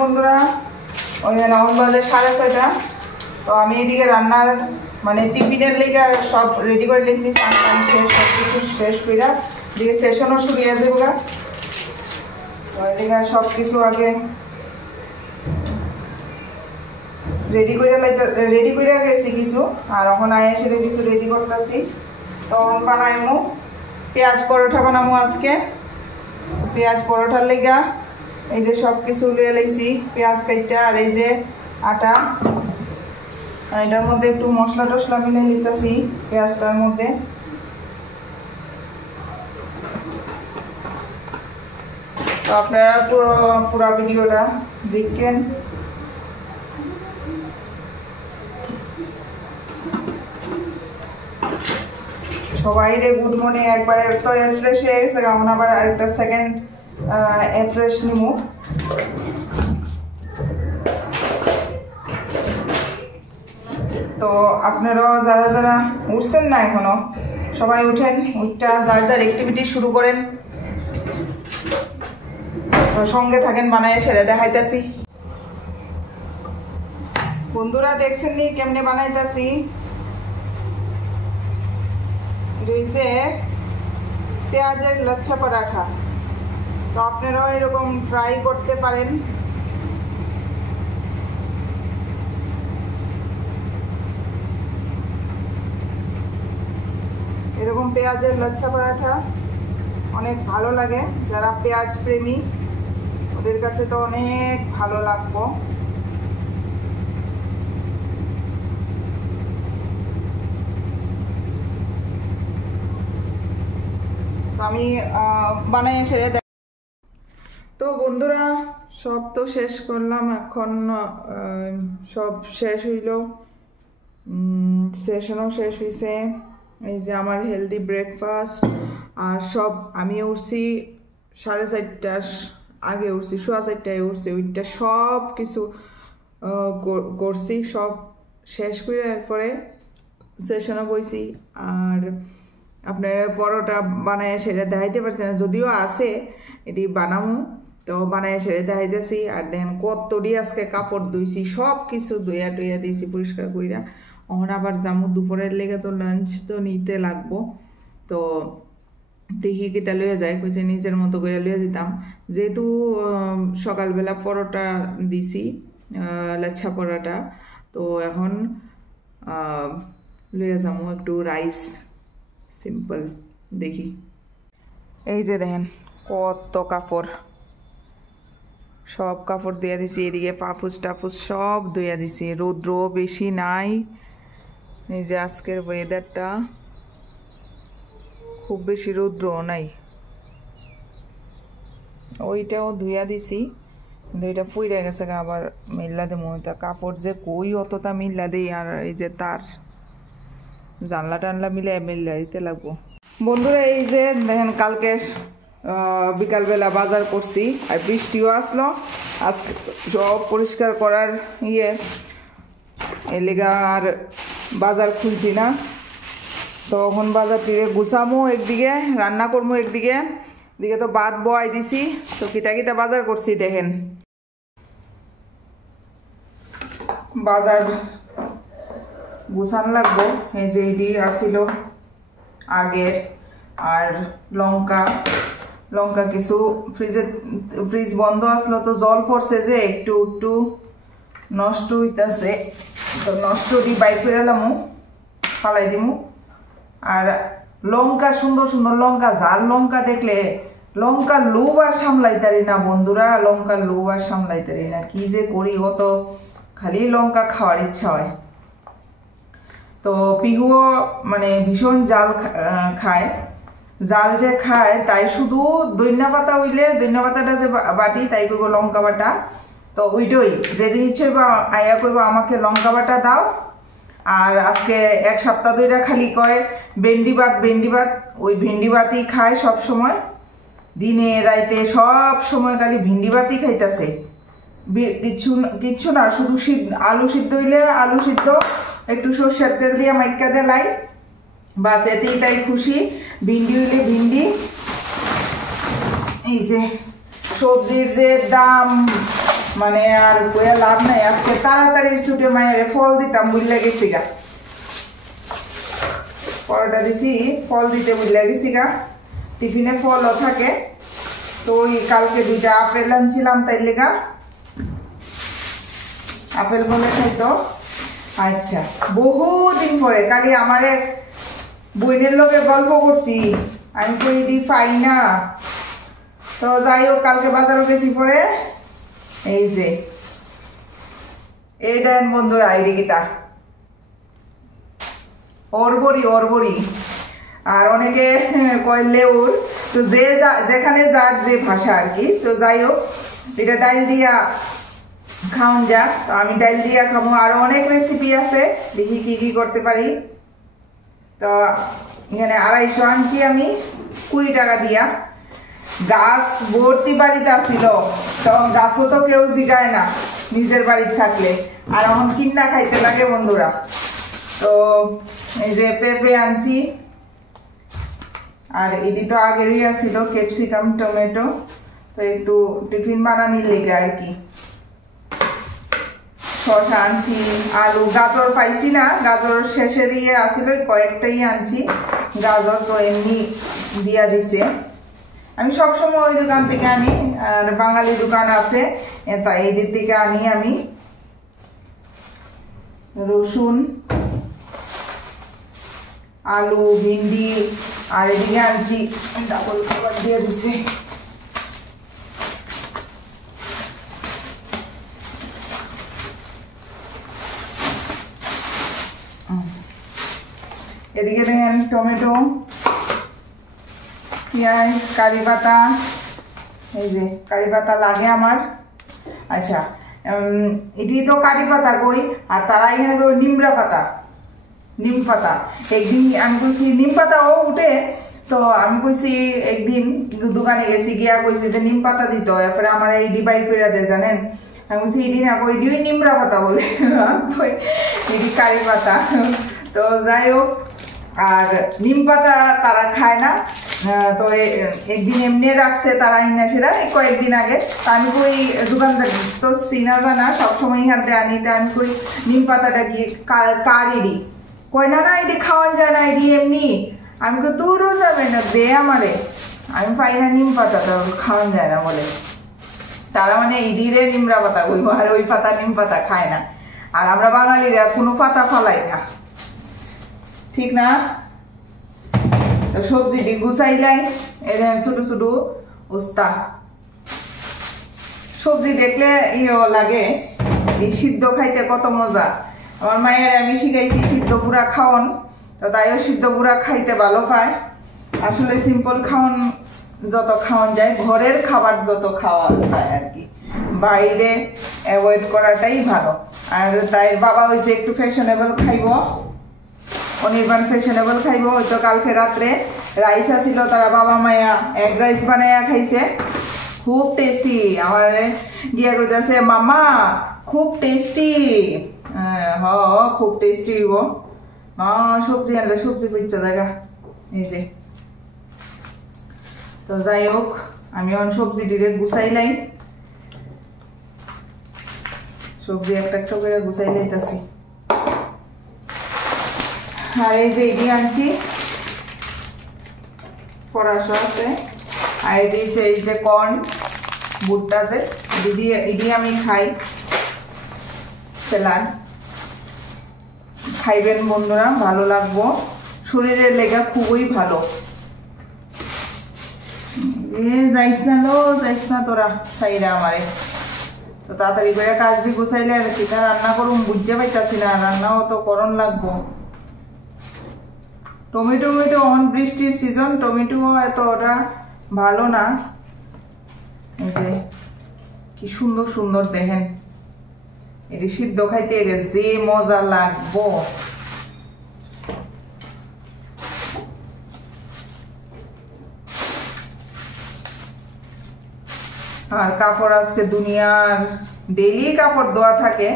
বন্ধুরা, ওই এখন বাজে 6:30। তো আমি এদিকে রান্নার মানে টিফিনের লেগে সব রেডি করে নিয়েছি। স্নান শেষ, সব কিছু শেষ করে দিকে সেশনও শুরু হয়ে যাবে। তো এদিকে সব কিছু আগে রেডি করে গেছি কিছু, আর এখন আয় সেটা কিছু রেডি করতেছি। তখন বানাইমু পেঁয়াজ পরোটা বানাবো আজকে। পেঁয়াজ পরোটার লেগা এই যে সব কিছু লিয়ে লাইছি, পেঁয়াজ কাইটা আর এই যে আটা। আর এটার মধ্যে একটু মশলা টসলা মিলে নিতেছি পেঁয়াজটার মধ্যে। তো আপনারা পুরো ভিডিওটা দেখেন। সবাই রে গুড মর্নিং। একবারে তো ফ্রেশ হয়ে গেছে, এখন আবার আরেকটা সেকেন্ড ফ্রেশ নিমু। তো আপনারাও যারা যারা উঠছেন না এখনো, সবাই উঠেন, উঠটা যার যার অ্যাক্টিভিটি শুরু করেন। সঙ্গে থাকেন, বানায় সেরে দেখাইতেছি। বন্ধুরা দেখছেন নি কেমনে বানাইতেছি? রয়েছে পেঁয়াজের লচ্ছা পরাঠা। তো আপনারাও এরকম ট্রাই করতে পারেন। এরকম পেঁয়াজের লচ্ছা পরাঠা অনেক ভালো লাগে। যারা পেঁয়াজ প্রেমী ওদের কাছে তো অনেক ভালো লাগবে। আমি বানাই ছেড়ে দেখ। তো বন্ধুরা সব তো শেষ করলাম, এখন সব শেষ হইল, সেশনও শেষ হয়েছে। এই যে আমার হেলদি ব্রেকফাস্ট আর সব। আমি উঠছি 4:30টার আগে, উঠছি 4:15টায় উঠছি। ওইটা সব কিছু করছি, সব শেষ করে এরপরে সেশনও বইছি। আর আপনার পরোটা বানায় সেটা দেখাইতে পারছি না, যদিও আছে এটি বানাবো। তো বানায় সেরে দেখাইতেছি। আর দেখেন কতটি আজকে কাপড় ধুইছি, সব কিছু ধুইয়া টুইয়া দিয়েছি পরিষ্কার কইরা। এখন আবার যাবো দুপুরের লেগে, তো লাঞ্চ তো নিতে লাগবো। তো দেখি কিটা লইয়া যায়, কইছে নিজের মতো করে লইয়া যেতাম। যেহেতু সকালবেলা পরোটা দিছি, লাচ্ছা পরোটা, তো এখন লইয়া যাবো একটু রাইস সিম্পল। দেখি এই যে দেখেন কত কাপড়, সব কাপড় ধুয়ে দিছি। এদিকে পাপুস টাপুস সব ধুয়ে দিছি। রৌদ্র বেশি নাই। এই যে আজকের ওয়েদারটা খুব বেশি রৌদ্রও নাই। ওইটাও ধুইয়া দিছি, কিন্তু এটা ফুইরা গেছে, আবার মিল্লা দেবো। তা কাপড় যে কই অতটা মিল্লা দিই। আর এই যে তার জানলা টানলা মিল্লা দিতে লাগবো। বন্ধুরা এই যে দেখেন কালকে বিকালবেলা বাজার করছি, আর বৃষ্টিও আসলো। আজকে সব পরিষ্কার করার এলেগা আর বাজার খুলছি না। তখন বাজারটিরে গুছামো, একদিকে রান্না করবো, একদিকে তো ভাত বয়াই দিছি। তো কিতা কিতা বাজার করছি দেখেন। বাজার গুছান লাগবো। এই যে এটি আসিল আগের। আর লঙ্কা কিছু ফ্রিজ বন্ধ আসলো, তো জল পড়ছে যে একটু একটু নষ্ট হইতেছে। তো নষ্ট দিয়ে বাইক করে এলামু, ফালাই দিমু। আর লঙ্কা, সুন্দর সুন্দর লঙ্কা, ঝাল লঙ্কা দেখলে লঙ্কার লোভ আর সামলাইতারি না বন্ধুরা। লঙ্কার লোভ আর সামলাইতারি না, কি যে করি, অত খালি লঙ্কা খাওয়ার ইচ্ছা হয়। তো পিহুও মানে ভীষণ জাল খায়। জাল যে খায় তাই শুধু দইনা পাতা হইলে, দইনা পাতাটা যে বাটি তাই করবো লঙ্কা বাটা। তো ওইটাই যেদিন ইচ্ছে আয়া করবো আমাকে লঙ্কা বাটা দাও। আর আজকে এক সপ্তাহ ধরে খালি কয় ভেন্ডি ভাত। ওই ভেন্ডি ভাতই খায় সব সময়, দিনে রাইতে সব সময় খালি ভেন্ডি ভাতই খাইতেছে। কিচ্ছু না, শুধু আলু সিদ্ধ হইলে আলু সিদ্ধ, একটু সর্ষের তেল দিয়ে মাইকা দেলাই, বাস এতেই তাই খুশি। ভিন্ডি হইলে ভিন্ডি। এই যে সবজির যে দাম মানে আর কইয়া লাভ নাই। আজকে তাড়াতাড়ি ছুটে মায়ের ফল দিতাম বুঝলে গেছি গা, পরোটা দিছি ফল দিতে বুঝলে গেছি গা। টিফিনে ফলও থাকে, তো ওই কালকে 2টা আপেল আনছিলাম তাই লেগা আপেল বলে খাইতো। আচ্ছা, বহুদিন পরে কালি আমার এক বইনের লোকের গল্প করছি, আমি কই দি পাই না। তো যাই হোক, কালকে বাজারও গেছি পরে এই যে এই দেন বন্ধুরা আইডি গীতা অরবরি আর অনেকে কয় লেউর, তো যে যেখানে যার যে ভাষা আর কি। তো যাই হোক, এটা ডাইল দিয়া খাওন যাক, তো আমি ডাইল দিয়া খাবো। আরো অনেক রেসিপি আছে, দেখি কি কি করতে পারি। তো এখানে 250 আনছি আমি 20 টাকা দিয়া। গাছ ভর্তি বাড়িতে আসছিল, তখন গাছও তো কেউ জিগায় না নিজের বাড়িতে থাকলে, আর এখন কিনা খাইতে লাগে বন্ধুরা। তো এই যে পেঁপে আনছি, আর এটি তো আগেরই আসছিল ক্যাপসিকাম টমেটো, তো একটু টিফিন বানানির লেগে আর কি। শসা আনছি, আলু, গাজর পাইছি না, গাজর শেষের ইয়ে আসছিল, কয়েকটাই আনছি গাজর, তো এমনি দিয়া দিছে। আমি সবসময় ওই দোকান থেকে আনি, আর বাঙালি দোকান আছে তাই এদের থেকে আনি আমি। রসুন, আলু, ভিন্ডি, আর এদিকে আনছি ডাবল খাবার দিয়ে দিছি। এদিকে দেখেন টমেটো, পেঁয়াজ, কারি পাতা, এই যে কারি পাতা লাগে আমার। আচ্ছা, এটি তো কারি পাতা কই, আর তারা এখানে কই নিম পাতা। একদিন আমি কইছি নিম পাতাও উঠে, তো আমি কইছি একদিন দোকানে গেছি, গিয়া কইছি যে নিম পাতা দিত, এরপরে আমার এই ডিভাইড করে দেয় জানেন। আমি কইছি এটি না, কই দিই নিমড়া পাতা বলে, এটি কারি পাতা। তো যাই হোক, আর নিম পাতা তারা খায় না, তো একদিন এমনি রাখছে তারা ইনা সেটা কয়েকদিন আগে। তা আমি কই দোকানদার তো চিনা জানা, সবসময় হাতে আনি, তা আমি কই নিম পাতাটা কি কার এডি, কয় না এটি খাওয়ান যায় না, এটি এমনি। আমি কই তোরও যাবে না, দে আমারে, আমি পাই না নিম পাতাটা, খাওয়ান যায় না বলে। তারা মানে ইডিরে নিমড়া পাতা বলবো, আর ওই পাতা নিম পাতা খায় না। আর আমরা বাঙালিরা কোনো পাতা ফালাই না, ঠিক না? তো সবজি দি গুছাইলাই, এখানে ছোট ছোট উস্তা। সবজি দেখলে ইয়ে লাগে, এই সিদ্ধ খাইতে কত মজা। আমার মায়ের আমি শিখাইছি সিদ্ধ পুরা খাওন, তো তাইও সিদ্ধ পুরা খাইতে ভালো পায়। আসলে সিম্পল খাওন যত খাওয়ান যায়, ঘরের খাবার যত খাওয়া যায় আর কি, বাইরে অ্যাভয়েড করাটাই ভালো। আর তাই বাবা হয়েছে একটু ফ্যাশনেবল খাইব, অনির্বাণ ফ্যাশনেবল খাইব। হয়তো কালকে রাত্রে রাইস আসিল, তারা বাবা মায়া এগ রাইস বানাইয়া খাইছে, খুব টেস্টি। আমার গিয়া কইতাছে মামা খুব টেস্টি, খুব টেস্টি হইব। সবজি আনলে সবজি খুঁজছে জায়গা, এই যে। তো যাই হোক, আমি এখন সবজি ডিরে গুছাইলাই, সবজি একটা একটা করে গুছাই লাইতাছি। আর এই যে এটি আনছি ফরাসো আছে, আর এটি এই যে কর্ন ভুট্টা, যে এটি আমি খাই স্যালাড। খাইবেন বন্ধুরা, ভালো লাগবো, শরীরের লেগা খুবই ভালো। যাইস না তোরা সাইরা আমারে। তো তাড়াতাড়ি করে কাজটি গুছাইলে আর কি রান্না করুম বুঝতে পাইতাছি না, রান্নাও তো করণ লাগবো। টমেটো অন বৃষ্টির সিজন, টমেটো এতটা ভালো না। এই যে কি সুন্দর সুন্দর দেখেন, এটি সিদ্ধ খাইতে যে মজা লাগবো। আর কাপড় আজকে দুনিয়ার ডেইলি কাপড় ধোয়া থাকে,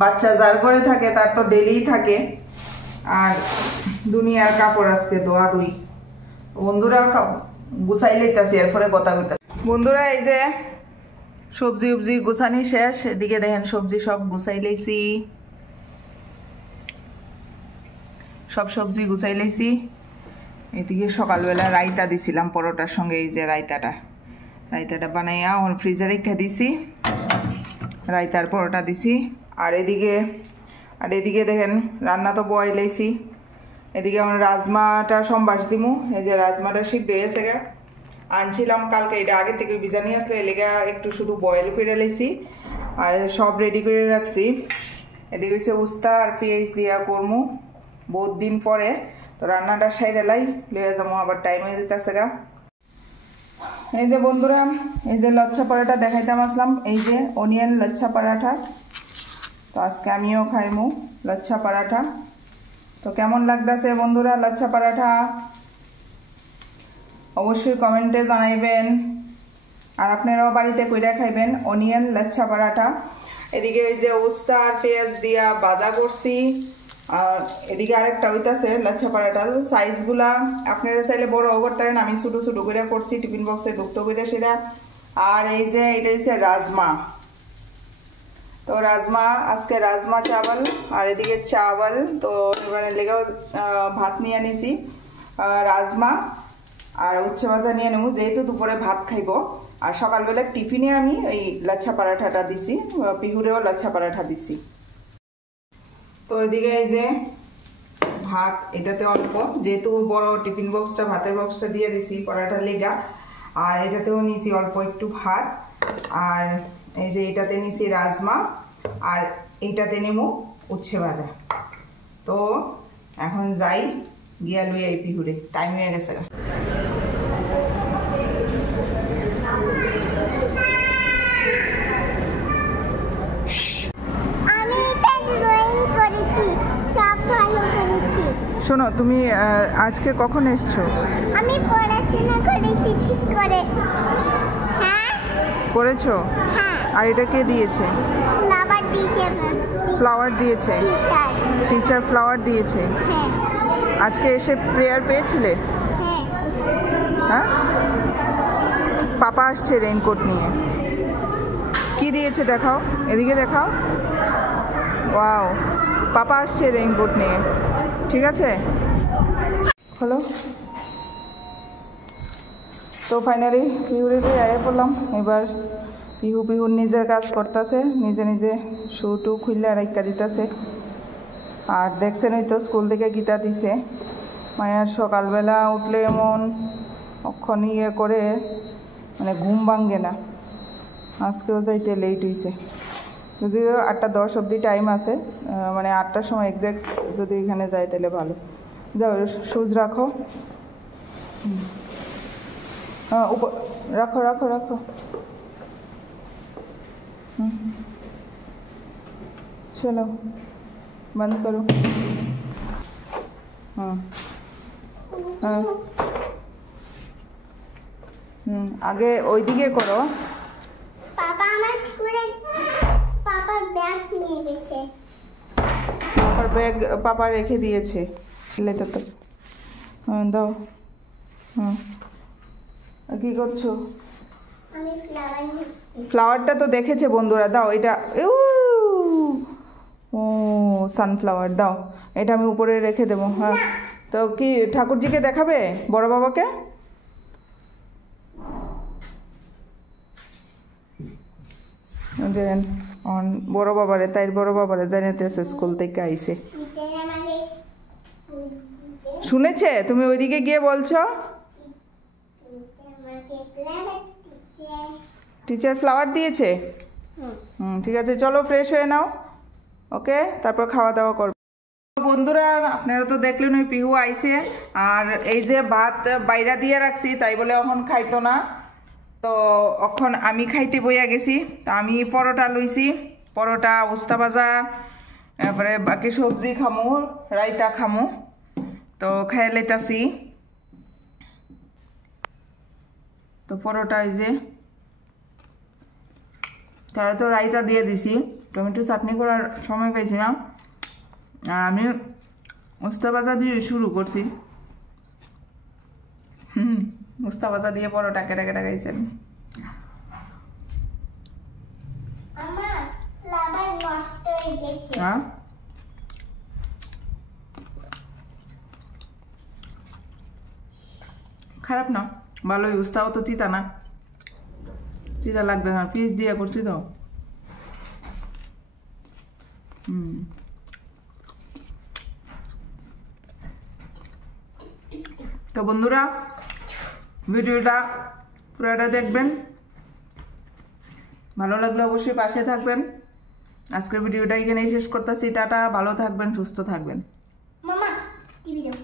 বাচ্চা যার ঘরে থাকে তার তো ডেইলি থাকে, আর দুনিয়ার কাপড় আজকে ধোয়া ধুই। বন্ধুরা গুছাই লইতাছি, এরপরে কথা কইতাছি। বন্ধুরা এই যে সবজি উবজি গুছানি শেষ। এদিকে দেখেন সবজি সব গুছাই লাইছি, সব সবজি গুছাই লাইছি। এদিকে সকালবেলা রায়তা দিছিলাম পরোটার সঙ্গে, এই যে রায়তাটা বানাইয়া ওর ফ্রিজে রেখে দিছি, রায়তার পরোটা দিছি। আর এদিকে দেখেন রান্না তো বয় লাইছি। এদিকে আমার রাজমাটা সম্বাস দিমু। এই যে রাজমাটা সিদ্ধ হয়েছে গা, আনছিলাম কালকে, এটা আগে থেকে বিজানি আসলে এলেগা একটু শুধু বয়েল করে লাইছি আর সব রেডি করে রাখছি। এদিকে হচ্ছে উস্তা আর পেঁয়াজ দিয়া করমু বহুত দিন পরে, তো রান্নাটা সাইডে লাই লইয়া যাবো, আবার টাইম হয়ে যেতেছে গা। এই যে বন্ধুরা, এই যে লচ্ছা পরাঠা দেখাইতাম আসলাম, এই যে অনিয়ন লচ্ছা পরাঠা। তো আজকে আমিও খাইমু লচ্ছা পরাঠা। তো কেমন লাগতেছে বন্ধুরা লচ্ছা পরাঠা অবশ্যই কমেন্টে জানাইবেন। আর আপনারাও বাড়িতে কইরা খাইবেন অনিয়ন লচ্ছা পরাঠা। এদিকে এই যে উস্তা আর পেঁয়াজ দিয়া ভাজা করছি, আর এদিকে আরেকটা হইতাছে লচ্ছা পরাঠা। সাইজগুলা আপনারা চাইলে বড়ও করতে পারেন, আমি ছোটো ছোটো করে করছি টিফিন বক্সে ঢুকতে করে সেটা। আর এই যে এটা হচ্ছে রাজমা, তো রাজমা আজকে রাজমা চাওয়াল, আর এদিকে চাওয়াল। তো এবারে লেগে ভাত নিয়ে নিছি, রাজমা আর উচ্ছে ভাজা নিয়ে নেব, যেহেতু দুপুরে ভাত খাইব। আর সকালবেলা টিফিনে আমি এই লাচ্ছা পরাঠাটা দিছি, পিহুরেও লাচ্ছা পরাঠা দিছি। তো এদিকে এই যে ভাত, এটাতে অল্প, যেহেতু বড় টিফিন বক্সটা ভাতের বক্সটা দিয়ে দিছি পরাঠা লেগা, আর এটাতেও নিছি অল্প একটু ভাত। আর এই যে এটাতে নিছি রাজমা, আর এইটাতে নেব উচ্ছে ভাজা। তো এখন যাই গিয়া লই এই পিহুরে, টাইম হয়ে গেছে। শোনো, তুমি আজকে কখন এসছো? আমি পড়াশোনা করেছি ঠিক করে। হ্যাঁ করেছো? হ্যাঁ। আর এটা কে দিয়েছে? ফ্লাওয়ার দিয়েছে। ফ্লাওয়ার দিয়েছে? টিচার ফ্লাওয়ার দিয়েছে। হ্যাঁ। আজকে এসে প্রেয়ার পেয়েছিলে? হ্যাঁ। হ্যাঁ, পাপা আসছে রেইনকোট নিয়ে। কি দিয়েছে দেখাও, এদিকে দেখাও। ওয়াও, পাপা আসছে রেইনকোট নিয়ে। ঠিক আছে, হলো। তো ফাইনালি পিহুরিতে আয়ে পড়লাম। এবার পিহুর নিজের কাজ করতেছে, নিজে নিজে শু টু খুললে রাইকা দিতেছে। আর দেখছেন তো স্কুল থেকে গীতা দিছে। মায়ার সকালবেলা উঠলে এমন অক্ষণ ইয়ে করে, মানে ঘুম ভাঙ্গে না। আজকেও যাইতে লেট হয়েছে, যদিও 8:10 অবধি টাইম আছে, মানে 8টার সময় এক্স্যাক্ট যদি এখানে যাই তাহলে ভালো। যাও শুজ রাখো, হ্যাঁ উপর রাখো রাখো রাখো। চলো বন্ধ করো। হ্যাঁ হ্যাঁ আগে ওইদিকে করো। পাপা আমার স্কুলে পাপার ব্যাগ নিয়ে গেছে। পাপার ব্যাগ পাপা রেখে দিয়েছে। লেটা তো দাও। হুম, কি করছো? আমি ফ্লাওয়ার নিচ্ছি। ফ্লাওয়ারটা তো দেখেছে বন্ধুরা, দাও এটা। ও সানফ্লাওয়ার, দাও এটা আমি উপরে রেখে দেবো। হ্যাঁ, তো কি ঠাকুরজিকে দেখাবে বড় বাবাকে? বড় বাবারে, তাই বড় বাবারে জানাইতেছে স্কুল থেকে আইছে। শুনেছে? তুমি ওইদিকে গিয়ে বলছো টিচার ফ্লাওয়ার দিয়েছে। ঠিক আছে, চলো ফ্রেশ হয়ে নাও, ওকে, তারপর খাওয়া দাওয়া করবো। বন্ধুরা আপনারা তো দেখলেন ওই পিহু আইছে, আর এই যে ভাত বাইরা দিয়ে রাখছি, তাই বলে এখন খাইতো না। তো এখন আমি খাইতে বইয়া গেছি। তা আমি পরোটা লইছি, পরোটা উস্তা ভাজা, তারপরে বাকি সবজি খামু, রায়তা খামু। তো খাই লাইতাছি। তো পরোটা এই যে, তারা তো রায়তা দিয়ে দিছি, টমেটো চাটনি করার সময় পাইছি না, আমি উস্তা ভাজা দিয়ে শুরু করছি। উস্তা ভাজা দিয়ে পরোটা কেটে কেটে খাইছি আমি। আমার ফ্লাওয়ার নষ্ট হয়ে গেছে। হ্যাঁ খারাপ না, ভালো ইউজ, তাও তো তিতা না, তিতা লাগবে না, পিস দিয়ে করছি তো। তো বন্ধুরা ভিডিওটা পুরোটা দেখবেন, ভালো লাগলে অবশ্যই পাশে থাকবেন। আজকের ভিডিওটা এখানেই শেষ করতেছি। টাটা, ভালো থাকবেন, সুস্থ থাকবেন। মামা টিভি দাও।